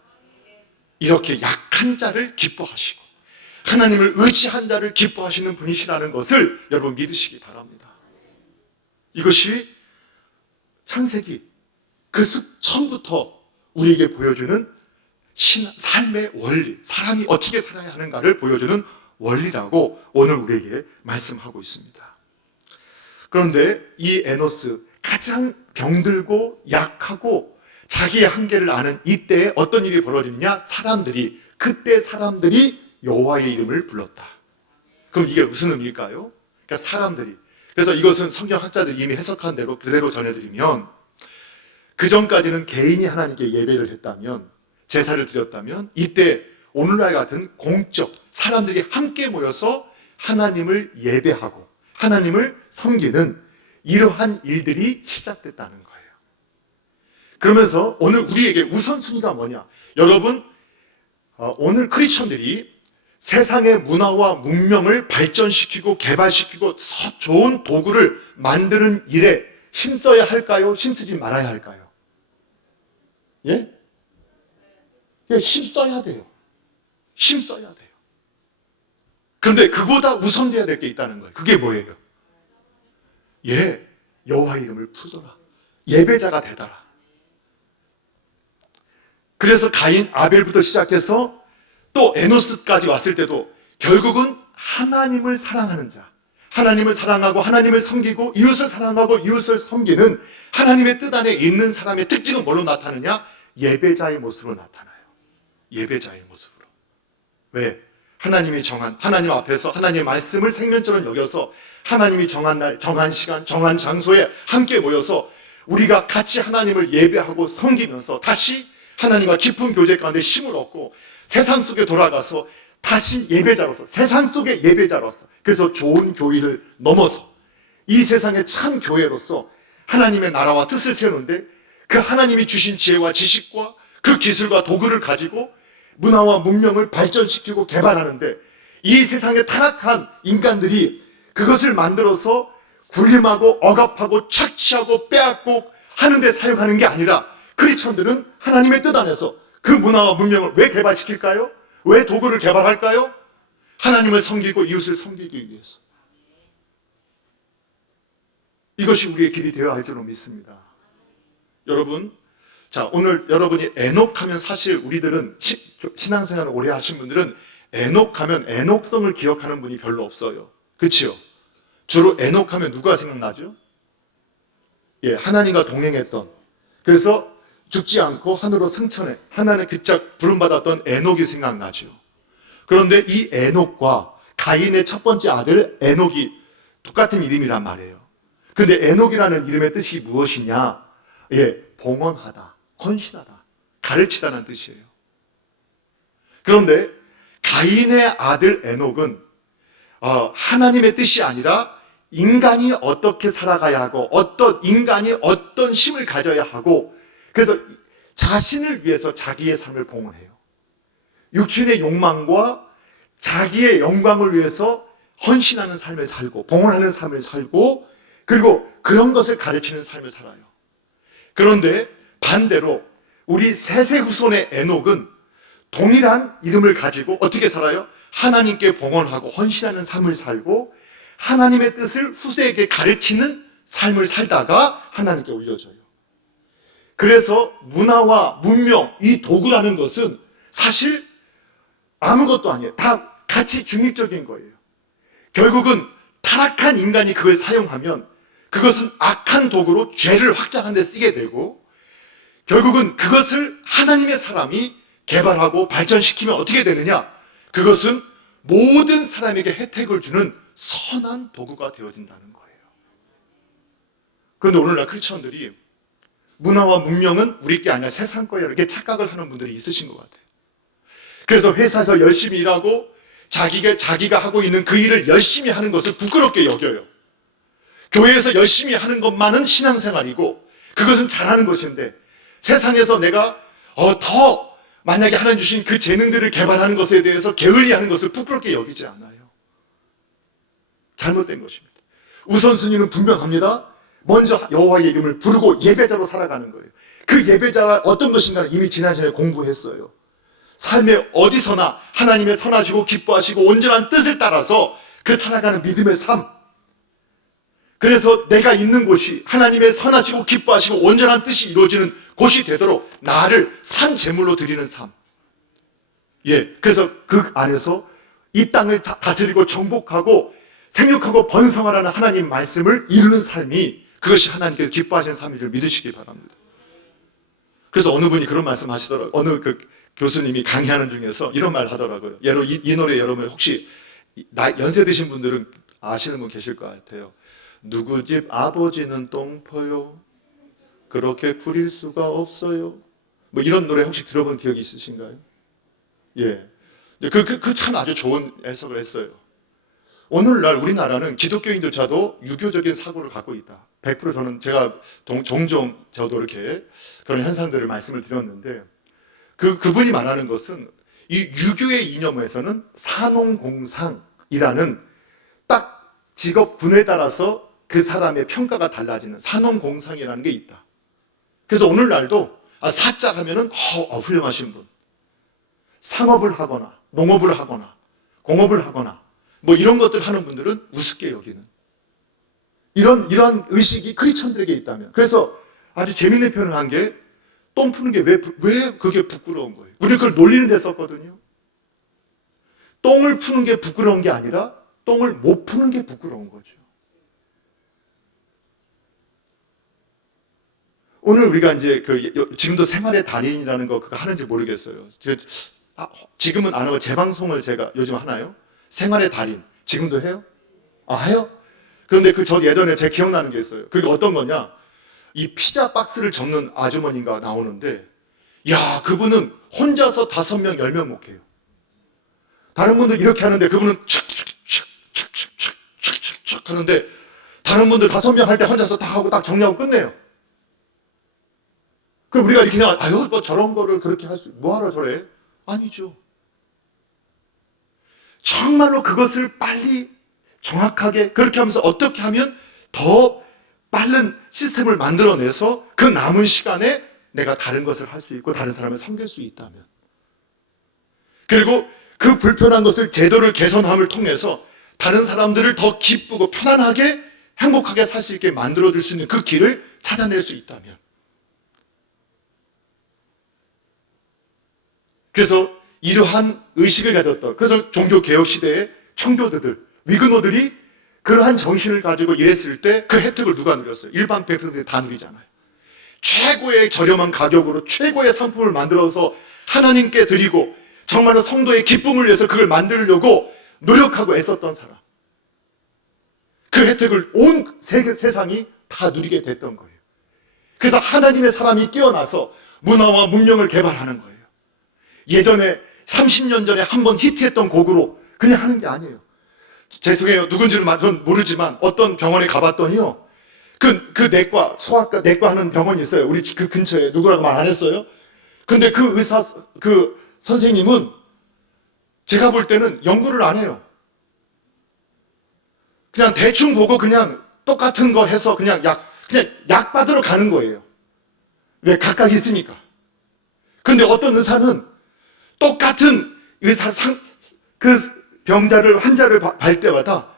이렇게 약한 자를 기뻐하시고 하나님을 의지한 자를 기뻐하시는 분이시라는 것을 여러분 믿으시기 바랍니다. 이것이 창세기 그 처음부터 우리에게 보여주는 삶의 원리, 사람이 어떻게 살아야 하는가를 보여주는 원리라고 오늘 우리에게 말씀하고 있습니다. 그런데 이 에노스, 가장 병들고 약하고 자기의 한계를 아는 이때에 어떤 일이 벌어지느냐? 그때 사람들이 여호와의 이름을 불렀다. 그럼 이게 무슨 의미일까요? 그러니까 사람들이. 그래서 이것은 성경학자들이 이미 해석한 대로 그대로 전해드리면, 그 전까지는 개인이 하나님께 예배를 했다면, 제사를 드렸다면, 이때 오늘날 같은 공적, 사람들이 함께 모여서 하나님을 예배하고 하나님을 섬기는 이러한 일들이 시작됐다는 거예요. 그러면서 오늘 우리에게 우선순위가 뭐냐? 여러분, 오늘 크리스천들이 세상의 문화와 문명을 발전시키고 개발시키고 좋은 도구를 만드는 일에 힘써야 할까요? 힘쓰지 말아야 할까요? 예? 힘써야 돼요. 힘써야 돼요. 그런데 그보다 우선돼야 될 게 있다는 거예요. 그게 뭐예요? 여호와 이름을 풀더라. 예배자가 되더라. 그래서 가인, 아벨부터 시작해서 또 에노스까지 왔을 때도 결국은 하나님을 사랑하는 자, 하나님을 사랑하고 하나님을 섬기고 이웃을 사랑하고 이웃을 섬기는 하나님의 뜻 안에 있는 사람의 특징은 뭘로 나타나냐? 예배자의 모습으로 나타나요. 예배자의 모습으로. 왜? 하나님이 하나님 앞에서 하나님의 말씀을 생명처럼 여겨서 하나님이 정한 날, 정한 시간, 정한 장소에 함께 모여서 우리가 같이 하나님을 예배하고 섬기면서 다시 하나님과 깊은 교제 가운데 힘을 얻고 세상 속에 돌아가서 다시 예배자로서, 세상 속의 예배자로서, 그래서 좋은 교회를 넘어서 이 세상의 참 교회로서 하나님의 나라와 뜻을 세우는데, 그 하나님이 주신 지혜와 지식과 그 기술과 도구를 가지고 문화와 문명을 발전시키고 개발하는데, 이 세상에 타락한 인간들이 그것을 만들어서 군림하고 억압하고 착취하고 빼앗고 하는데 사용하는 게 아니라, 크리스천들은 하나님의 뜻 안에서 그 문화와 문명을 왜 개발시킬까요? 왜 도구를 개발할까요? 하나님을 섬기고 이웃을 섬기기 위해서. 이것이 우리의 길이 되어야 할 줄로 믿습니다. 여러분, 자, 오늘 여러분이 에녹하면 사실 우리들은 신앙생활을 오래 하신 분들은 에녹하면 에녹성을 기억하는 분이 별로 없어요. 그렇죠? 주로 에녹하면 누가 생각나죠? 예, 하나님과 동행했던, 그래서 죽지 않고 하늘로 승천해 하나님의 그짝 부름받았던 에녹이 생각나죠. 그런데 이 에녹과 가인의 첫 번째 아들 에녹이 똑같은 이름이란 말이에요. 그런데 에녹이라는 이름의 뜻이 무엇이냐? 예, 봉헌하다, 헌신하다, 가르치다는 뜻이에요. 그런데 가인의 아들 에녹은 하나님의 뜻이 아니라 인간이 어떻게 살아가야 하고 어떤 인간이 어떤 힘을 가져야 하고, 그래서 자신을 위해서 자기의 삶을 봉헌해요. 육신의 욕망과 자기의 영광을 위해서 헌신하는 삶을 살고 봉헌하는 삶을 살고, 그리고 그런 것을 가르치는 삶을 살아요. 그런데 반대로 우리 셋의 후손의 에녹은 동일한 이름을 가지고 어떻게 살아요? 하나님께 봉헌하고 헌신하는 삶을 살고 하나님의 뜻을 후대에게 가르치는 삶을 살다가 하나님께 올려줘요. 그래서 문화와 문명, 이 도구라는 것은 사실 아무것도 아니에요. 다 가치 중립적인 거예요. 결국은 타락한 인간이 그걸 사용하면 그것은 악한 도구로 죄를 확장하는 데 쓰게 되고, 결국은 그것을 하나님의 사람이 개발하고 발전시키면 어떻게 되느냐? 그것은 모든 사람에게 혜택을 주는 선한 도구가 되어진다는 거예요. 그런데 오늘날 크리스천들이 문화와 문명은 우리 게 아니라 세상 거예요, 이렇게 착각을 하는 분들이 있으신 것 같아요. 그래서 회사에서 열심히 일하고 자기가 하고 있는 그 일을 열심히 하는 것을 부끄럽게 여겨요. 교회에서 열심히 하는 것만은 신앙생활이고 그것은 잘하는 것인데, 세상에서 내가 더 만약에 하나님 주신 그 재능들을 개발하는 것에 대해서 게을리하는 것을 부끄럽게 여기지 않아요. 잘못된 것입니다. 우선순위는 분명합니다. 먼저 여호와의 이름을 부르고 예배자로 살아가는 거예요. 그 예배자가 어떤 것인가를 이미 지난 시간에 공부했어요. 삶에 어디서나 하나님의 선하시고 기뻐하시고 온전한 뜻을 따라서 그 살아가는 믿음의 삶, 그래서 내가 있는 곳이 하나님의 선하시고 기뻐하시고 온전한 뜻이 이루어지는 곳이 되도록 나를 산 제물로 드리는 삶. 예, 그래서 그 안에서 이 땅을 다스리고 정복하고 생육하고 번성하라는 하나님 말씀을 이루는 삶이, 그것이 하나님께서 기뻐하시는 삶인 줄 믿으시기 바랍니다. 그래서 어느 분이 그런 말씀 하시더라고요. 어느 그 교수님이 강의하는 중에서 이런 말 하더라고요. 이 노래 여러분 혹시 연세 드신 분들은 아시는 분 계실 것 같아요. 누구 집 아버지는 똥퍼요, 그렇게 부릴 수가 없어요. 뭐 이런 노래 혹시 들어본 기억이 있으신가요? 예. 그 참 아주 좋은 해석을 했어요. 오늘날 우리나라는 기독교인들조차도 유교적인 사고를 갖고 있다. 100% 저는 제가 종종 저도 이렇게 그런 현상들을 말씀을 드렸는데, 그분이 말하는 것은 이 유교의 이념에서는 산업공상이라는 딱 직업군에 따라서 그 사람의 평가가 달라지는 산업공상이라는 게 있다. 그래서 오늘날도 사자 하면은 훌륭하신 분, 상업을 하거나 농업을 하거나 공업을 하거나 뭐 이런 것들 하는 분들은 우습게 여기는 이런 의식이 크리스천들에게 있다면, 그래서 아주 재밌는 표현을 한 게, 똥 푸는 게 왜 그게 부끄러운 거예요? 우리 그걸 놀리는 데 썼거든요. 똥을 푸는 게 부끄러운 게 아니라 똥을 못 푸는 게 부끄러운 거죠. 오늘 우리가 이제 지금도 생활의 달인이라는 거 그거 하는지 모르겠어요. 지금은 안 하고 재방송을 제가 요즘 하나요? 생활의 달인 지금도 해요? 해요? 그런데 저 예전에 제 기억나는 게 있어요. 그게 어떤 거냐? 이 피자 박스를 접는 아주머니가 나오는데, 야, 그분은 혼자서 5명, 10명 목해요. 다른 분들 이렇게 하는데 그분은 촥촥촥촥촥촥촥 하는데, 다른 분들 5명 할 때 혼자서 딱 하고 딱 정리하고 끝내요. 그럼 우리가 이렇게 그냥 뭐 저런 거를 그렇게 뭐하러 저래? 아니죠. 정말로 그것을 빨리 정확하게 그렇게 하면서 어떻게 하면 더 빠른 시스템을 만들어내서 그 남은 시간에 내가 다른 것을 할 수 있고 다른 사람을 섬길 수 있다면, 그리고 그 불편한 것을 제도를 개선함을 통해서 다른 사람들을 더 기쁘고 편안하게 행복하게 살 수 있게 만들어줄 수 있는 그 길을 찾아낼 수 있다면, 그래서 이러한 의식을 가졌던, 그래서 종교개혁 시대의 청교도들, 위그노들이 그러한 정신을 가지고 일했을 때 그 혜택을 누가 누렸어요? 일반 백성들이 다 누리잖아요. 최고의 저렴한 가격으로 최고의 상품을 만들어서 하나님께 드리고 정말로 성도의 기쁨을 위해서 그걸 만들려고 노력하고 애썼던 사람, 그 혜택을 온 세상이 다 누리게 됐던 거예요. 그래서 하나님의 사람이 깨어나서 문화와 문명을 개발하는 거예요. 예전에 30년 전에 한번 히트했던 곡으로 그냥 하는 게 아니에요. 죄송해요, 누군지는 모르지만 어떤 병원에 가봤더니요, 그 내과, 소아과 내과 하는 병원이 있어요. 우리 그 근처에. 누구라고 말 안 했어요. 근데 그 의사, 그 선생님은 제가 볼 때는 연구를 안 해요. 그냥 대충 보고 그냥 똑같은 거 해서 그냥 약 받으러 가는 거예요. 왜? 각각 있으니까. 근데 어떤 의사는 똑같은 그 병자를, 환자를 볼 때마다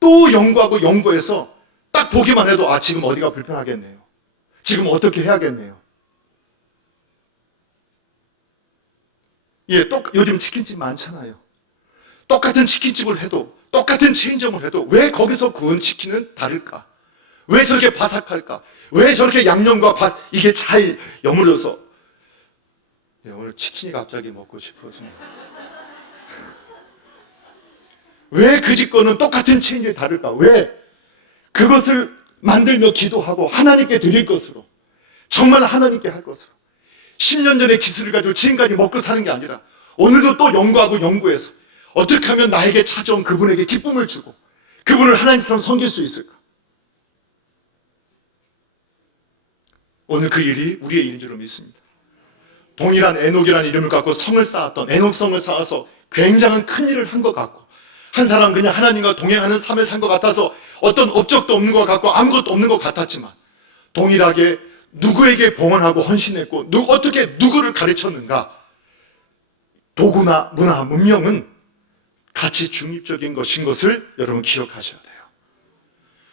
또 연구하고 연구해서 딱 보기만 해도 아, 지금 어디가 불편하겠네요. 지금 어떻게 해야겠네요. 예, 요즘 치킨집 많잖아요. 똑같은 치킨집을 해도, 똑같은 체인점을 해도 왜 거기서 구운 치킨은 다를까? 왜 저렇게 바삭할까? 왜 저렇게 양념과 이게 잘 여물려서. 예, 오늘 치킨이 갑자기 먹고 싶어지네요. 왜 그 집 거는 똑같은 체인점이 다를까? 왜? 그것을 만들며 기도하고 하나님께 드릴 것으로, 정말 하나님께 할 것으로, 10년 전의 기술을 가지고 지금까지 먹고 사는 게 아니라 오늘도 또 연구하고 연구해서 어떻게 하면 나에게 찾아온 그분에게 기쁨을 주고 그분을 하나님처럼 섬길 수 있을까? 오늘 그 일이 우리의 일인 줄 믿습니다. 동일한 에녹이라는 이름을 갖고 성을 쌓았던, 에녹성을 쌓아서 굉장한 큰 일을 한 것 같고, 한 사람은 그냥 하나님과 동행하는 삶을 산 것 같아서 어떤 업적도 없는 것 같고 아무것도 없는 것 같았지만, 동일하게 누구에게 봉헌하고 헌신했고 어떻게 누구를 가르쳤는가? 도구나 문화, 문명은 같이 중립적인 것인 것을 여러분 기억하셔야 돼요.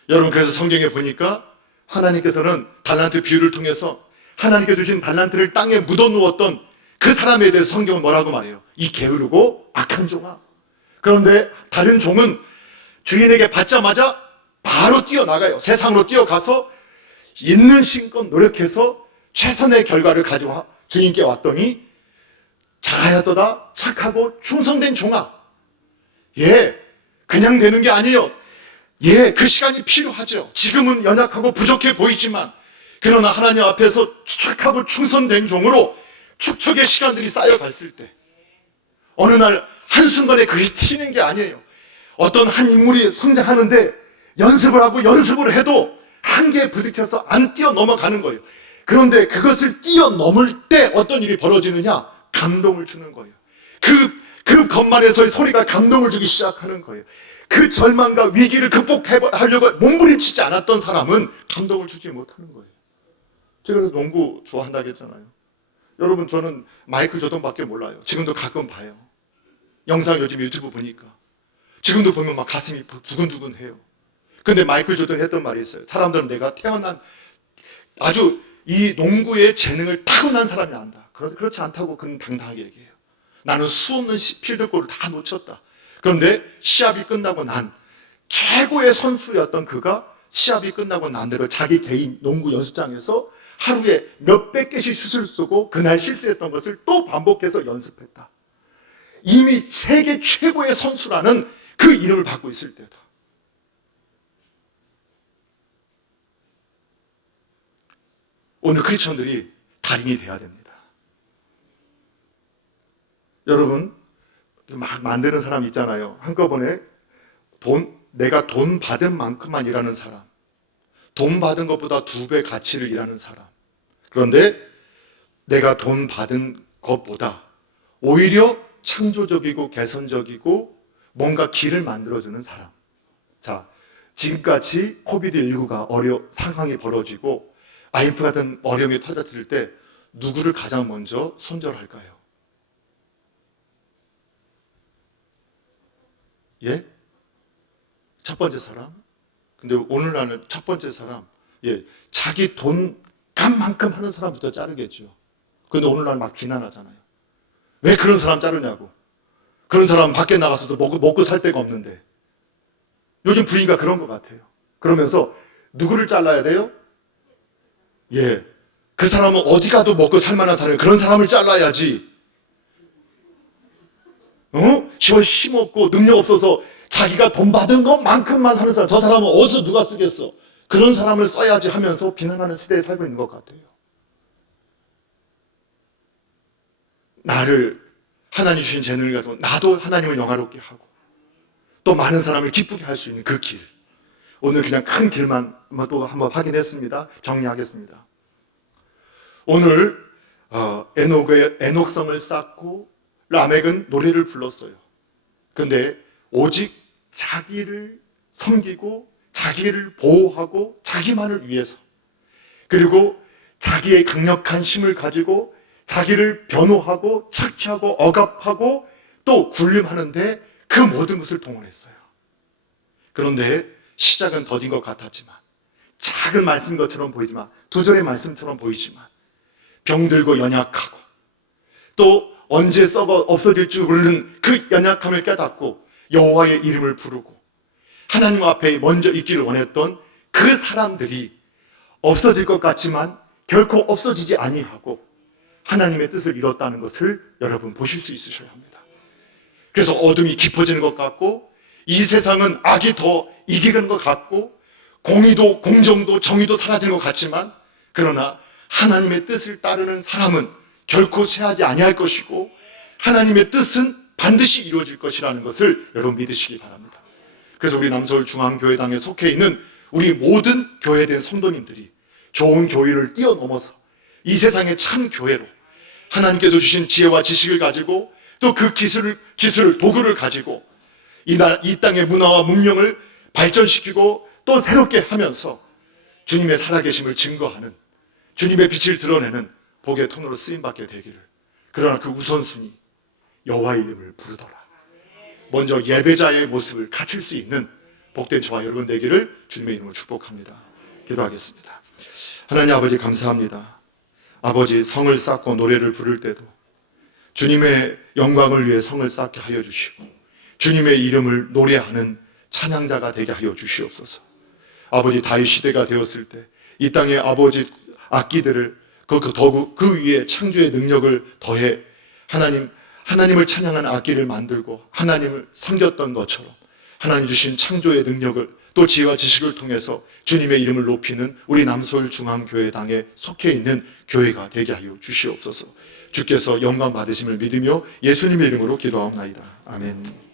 여러분, 그래서 성경에 보니까 하나님께서는 달란트 비유를 통해서 하나님께 주신 달란트를 땅에 묻어누웠던 그 사람에 대해서 성경은 뭐라고 말해요? 이 게으르고 악한 종아. 그런데 다른 종은 주인에게 받자마자 바로 뛰어나가요. 세상으로 뛰어가서 있는 힘껏 노력해서 최선의 결과를 가지고 주인께 왔더니, 잘하였도다 착하고 충성된 종아. 예, 그냥 되는 게 아니에요. 예, 그 시간이 필요하죠. 지금은 연약하고 부족해 보이지만, 그러나 하나님 앞에서 착하고 충성된 종으로 축적의 시간들이 쌓여갔을 때 어느 날 한순간에 그게 튀는 게 아니에요. 어떤 한 인물이 성장하는데 연습을 하고 연습을 해도 한계에 부딪혀서 안 뛰어넘어가는 거예요. 그런데 그것을 뛰어넘을 때 어떤 일이 벌어지느냐? 감동을 주는 거예요. 그 건말에서의 소리가 감동을 주기 시작하는 거예요. 그 절망과 위기를 극복하려고 몸부림치지 않았던 사람은 감동을 주지 못하는 거예요. 제가 그래서 농구 좋아한다고 했잖아요. 여러분, 저는 마이클 조던밖에 몰라요. 지금도 가끔 봐요. 영상 요즘 유튜브 보니까 지금도 보면 막 가슴이 두근두근해요. 근데 마이클 조던이 했던 말이 있어요. 사람들은 내가 태어난 아주 이 농구의 재능을 타고난 사람이 안다. 그렇지 않다고 그는 당당하게 얘기해요. 나는 수없는 필드골을 다 놓쳤다. 그런데 시합이 끝나고 난 최고의 선수였던 그가 시합이 끝나고 난 대로 자기 개인 농구 연습장에서 하루에 몇백 개씩 슛을 쏘고 그날 실수했던 것을 또 반복해서 연습했다. 이미 세계 최고의 선수라는 그 이름을 받고 있을 때다. 오늘 크리스천들이 달인이 돼야 됩니다. 여러분, 막 만드는 사람 있잖아요. 한꺼번에 내가 돈 받은 만큼만 일하는 사람, 돈 받은 것보다 2배 가치를 일하는 사람. 그런데 내가 돈 받은 것보다 오히려 창조적이고 개선적이고 뭔가 길을 만들어주는 사람. 자, 지금까지 코비드19가 상황이 벌어지고 IMF 같은 어려움이 터졌을 때 누구를 가장 먼저 손절할까요? 예? 첫 번째 사람? 근데 오늘날은 첫 번째 사람, 예, 자기 돈 값만큼 하는 사람부터 자르겠죠. 근데 오늘날 막 비난하잖아요. 왜 그런 사람 자르냐고. 그런 사람은 밖에 나가서도 먹고 살 데가 없는데. 요즘 분위기가 그런 것 같아요. 그러면서 누구를 잘라야 돼요? 예, 그 사람은 어디 가도 먹고 살 만한 사람이에요. 그런 사람을 잘라야지. 힘없고 능력 없어서 자기가 돈 받은 것만큼만 하는 사람, 저 사람은 어디서 누가 쓰겠어? 그런 사람을 써야지 하면서 비난하는 시대에 살고 있는 것 같아요. 나를 하나님 주신 재능을 가지고 나도 하나님을 영화롭게 하고 또 많은 사람을 기쁘게 할 수 있는 그 길. 오늘 그냥 큰 길만 또 한번 확인했습니다. 정리하겠습니다. 오늘 에녹성을 쌓고 라멕은 노래를 불렀어요. 그런데 오직 자기를 섬기고 자기를 보호하고 자기만을 위해서, 그리고 자기의 강력한 힘을 가지고 자기를 변호하고 착취하고 억압하고 또 군림하는데 그 모든 것을 동원했어요. 그런데 시작은 더딘 것 같았지만, 작은 말씀인 것처럼 보이지만, 두 절의 말씀처럼 보이지만, 병들고 연약하고 또 언제 썩어 없어질 줄 모르는 그 연약함을 깨닫고 여호와의 이름을 부르고 하나님 앞에 먼저 있기를 원했던 그 사람들이 없어질 것 같지만 결코 없어지지 아니하고 하나님의 뜻을 이뤘다는 것을 여러분 보실 수 있으셔야 합니다. 그래서 어둠이 깊어지는 것 같고 이 세상은 악이 더 이기는 것 같고 공의도 공정도 정의도 사라지는 것 같지만, 그러나 하나님의 뜻을 따르는 사람은 결코 쇠하지 아니할 것이고 하나님의 뜻은 반드시 이루어질 것이라는 것을 여러분 믿으시기 바랍니다. 그래서 우리 남서울중앙교회당에 속해 있는 우리 모든 교회된 성도님들이 좋은 교회를 뛰어넘어서 이 세상의 참 교회로 하나님께서 주신 지혜와 지식을 가지고 또 그 기술을 도구를 가지고 이 땅의 문화와 문명을 발전시키고 또 새롭게 하면서 주님의 살아계심을 증거하는, 주님의 빛을 드러내는 복의 통로로 쓰임받게 되기를. 그러나 그 우선순위, 여호와의 이름을 부르더라. 먼저 예배자의 모습을 갖출 수 있는 복된 저와 여러분 되기를 주님의 이름으로 축복합니다. 기도하겠습니다. 하나님 아버지 감사합니다. 아버지, 성을 쌓고 노래를 부를 때도 주님의 영광을 위해 성을 쌓게 하여 주시고 주님의 이름을 노래하는 찬양자가 되게 하여 주시옵소서. 아버지, 다윗 시대가 되었을 때 이 땅의 아버지 악기들을 그 위에 창조의 능력을 더해 하나님을 찬양하는 악기를 만들고 하나님을 섬겼던 것처럼 하나님 주신 창조의 능력을 또 지혜와 지식을 통해서 주님의 이름을 높이는 우리 남서울중앙교회당에 속해 있는 교회가 되게 하여 주시옵소서. 주께서 영광 받으심을 믿으며 예수님의 이름으로 기도하옵나이다. 아멘.